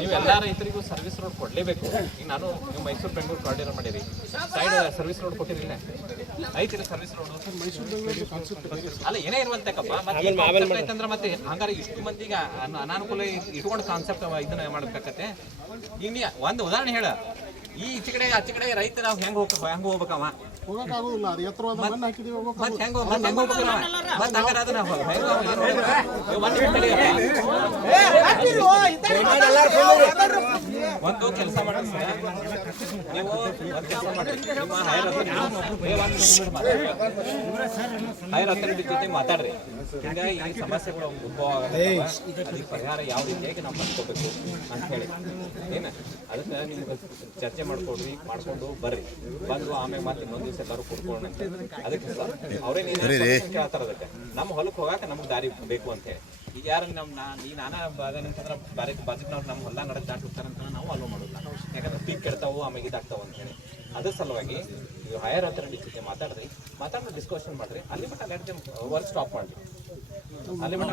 ನೀವೆಲ್ಲ ರೈತರಿಗೂ service road ಕೊಡ್ಲೇಬೇಕು. ಈಗ ನಾನು ನೀವು ಮೈಸೂರು ಬೆಂಗಳೂರು ಕಾರ್ಡಿನರ್ ಮಾಡಿರಿ, ಸೈಡ್ ಸರ್ವಿಸ್ ರೋಡ್ ಕೊಟ್ಟಿರಲಿಲ್ಲ, ಐತಿಲ್ಲ ಸರ್ವಿಸ್ ರೋಡ್ ಅಲ್ಲ ಏನೇ ಇರುವಂತಕ್ಕಪ್ಪ. ಮತ್ತೆ ಐತಂದ್ರೆ ಮತ್ತೆ ಹಂಗಾರೆ ಇಷ್ಟು ಮಂದಿಗೆ ಅನಾನುಕೂಲ ಇಟ್ಕೊಂಡು ಕಾನ್ಸೆಪ್ಟ್ ಇದನ್ನ ಮಾಡ್ಬೇಕಾಗತ್ತೆ. ಈಗ ನೀ ಒಂದು ಉದಾಹರಣೆ ಹೇಳ, ಈ ಈಚೆ ಕಡೆ ಆಚೆ ಕಡೆ ರೈತರ ಹೆಂಗ್ ಹೋಗ್ಬೇಕವ ಹೋಗಕ್ಕಾಗೋದಿಲ್ಲ. ಅದು ಎತ್ತರವಾದ ಮಣ್ಣು ಹಾಕಿದೀವಿ, ಒಂದು ಕೆಲಸ ಮಾಡಿ, ನೀವು ಒಂದು ಕೆಲಸ ಮಾಡಿ, ನಿಮ್ಮ ಹೈರ್ ಅಥಾರಿಟಿ ಜೊತೆ ಮಾತಾಡ್ರಿ. ಈಗ ಈ ಸಮಸ್ಯೆಗಳು ಉದ್ಭವ ಆಗಕ್ಕೆ ಅದಕ್ಕೆ ಪರಿಹಾರ ಯಾವ ರೀತಿಯಾಗಿ ನಾವು ಮಾಡ್ಕೋಬೇಕು ಅಂತ ಹೇಳಿ ಏನು ಅದಕ್ಕೆ ನಿಮ್ಗೆ ಚರ್ಚೆ ಮಾಡ್ಕೊಂಡು ಬರ್ರಿ. ಬಂದು ಆಮೇಲೆ ಮತ್ತೆ ಇನ್ನೊಂದು ದಿವಸ ಎಲ್ಲರೂ ಕೂತ್ಕೊಳ್ಳೋಣ ಅಂತ. ಅದಕ್ಕೆ ಸರ್ ಅವ್ರೇನು ಕೇಳ್ತಾರೆ, ಅದಕ್ಕೆ ನಮ್ಮ ಹೊಲಕ್ಕೆ ಹೋಗಾಕ ನಮ್ಗೆ ದಾರಿ ಬೇಕು ಅಂತ ಹೇಳಿ. ಈಗ ಯಾರು ನಾನಾ ಬಾಗಂತಂದ್ರೆ ಬೇರೆ ಬಾಜುನವ್ರು ನಮ್ಮ ಹೊಲ ನಡಕ್ಕೆ ದಾಟಿ ಹೋಗ್ತಾರಂತ ನಾವು ಅಲೋ ಮಾಡೋಲ್ಲ, ಯಾಕಂದ್ರೆ ಪೀಕ್ ಕೆಡ್ತಾವು ಆಮೇಲೆ ಇದಾಗ್ತಾವ ಅಂತ ಹೇಳಿ. ಅದ್ರ ಸಲುವಾಗಿ ನೀವು ಹೈಯರ್ ಅಥಾರಿಟಿ ಜೊತೆ ಮಾತಾಡಿ ಡಿಸ್ಕಷನ್ ಮಾಡ್ರಿ. ಅಲ್ಲಿ ಮಟ್ಟ ವರ್ಕ್ ಸ್ಟಾಪ್ ಮಾಡ್ರಿ, ಅಲ್ಲಿ ಮಟ್ಟ